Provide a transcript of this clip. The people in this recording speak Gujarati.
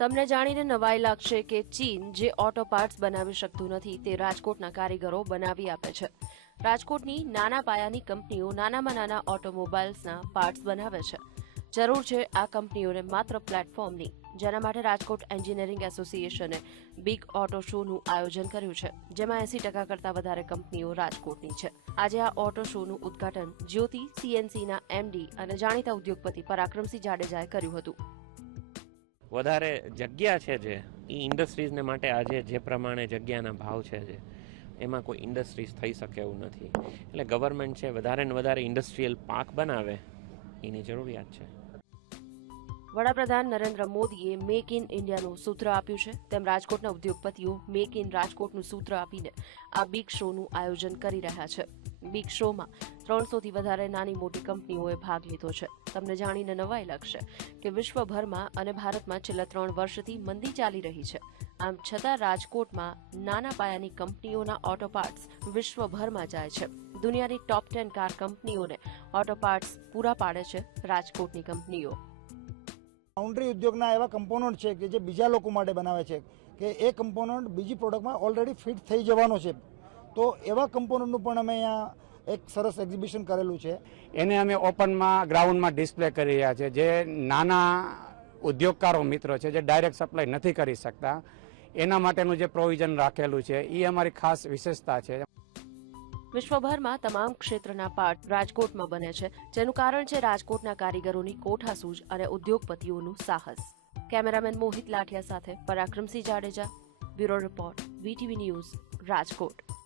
તમને જાણીને નવાઈ લાગશે કે ચીન જે ઓટો પાર્ટ્સ બનાવી શકતું નથી, તે રાજકોટના કારીગરો બનાવી આપે છે. રાજકોટની નાના પાયાની કંપનીઓ નાનામાં નાના ઓટોમોબાઈલ્સના પાર્ટ્સ બનાવે છે. જરૂર છે આ કંપનીઓને માત્ર પ્લેટફોર્મની જેના માટે રાજકોટ એન્જિનિયરિંગ એસોસિએશને બિગ ઓટો શોનું આયોજન કર્યું છે, જેમાં એસી ટકા કરતાં વધારે કંપનીઓ રાજકોટની છે. આજે આ ઓટો શોનું ઉદ્ઘાટન જ્યોતિ સીએનસીના એમડી અને જાણીતા ઉદ્યોગપતિ પરાક્રમસિંહ જાડેજાએ કર્યું હતું. વધારે જગ્યા છે જે, એ ઇન્ડસ્ટ્રીઝને માટે આજે જે પ્રમાણે જગ્યાના ભાવ છે જે, એમાં કોઈ ઇન્ડસ્ટ્રીઝ થઈ શકે એવું નથી. એટલે ગવર્મેન્ટ છે, વધારે ને વધારે ઇન્ડસ્ટ્રીયલ પાર્ક બનાવે, એની જરૂરિયાત છે. વડાપ્રધાન નરેન્દ્ર મોદીએ મેક ઇન ઇન્ડિયાનું સૂત્ર આપ્યું છે. તેમ રાજકોટના ઉદ્યોગપતિઓ મેક ઇન રાજકોટનું સૂત્ર આપીને આ બિગ શોનું આયોજન કરી રહ્યા છે. બિગ શોમાં ત્રણસોથી વધારે નાની મોટી કંપનીઓએ ભાગ લીધો છે. તમને જાણીને નવાઈ લાગશે કે વિશ્વભરમાં અને ભારતમાં છેલ્લા ત્રણ વર્ષથી મંદી ચાલી રહી છે. આમ છતાં રાજકોટમાં નાના પાયાની કંપનીઓના ઓટો પાર્ટ્સ વિશ્વભરમાં જાય છે. દુનિયાની ટોપ ટેન કાર કંપનીઓને ઓટો પાર્ટ્સ પૂરા પાડે છે રાજકોટની કંપનીઓ. ફાઉન્ડ્રી ઉદ્યોગના એવા કમ્પોનન્ટ છે કે જે બીજા લોકો માટે બનાવે છે, કે એ કમ્પોનન્ટ બીજી પ્રોડક્ટમાં ઓલરેડી ફિટ થઈ જવાનો છે. તો એવા કમ્પોનન્ટનું પણ અમે અહીંયા એક સરસ એક્ઝિબિશન કરેલું છે. એને અમે ઓપનમાં ગ્રાઉન્ડમાં ડિસ્પ્લે કરી રહ્યા છે. જે નાના ઉદ્યોગકારો મિત્રો છે જે ડાયરેક્ટ સપ્લાય નથી કરી શકતા એના માટેનું જે પ્રોવિઝન રાખેલું છે એ અમારી ખાસ વિશેષતા છે. વિશ્વભરમાં તમામ ક્ષેત્રના પાર્ટ રાજકોટમાં બને છે જેનું કારણ છે રાજકોટના કારીગરોની કોઠાસૂઝ અને ઉદ્યોગપતિઓનું સાહસ. કેમેરામેન મોહિત લાઠિયા સાથે Parakramsinh Jadeja bureau report VTV news Rajkot.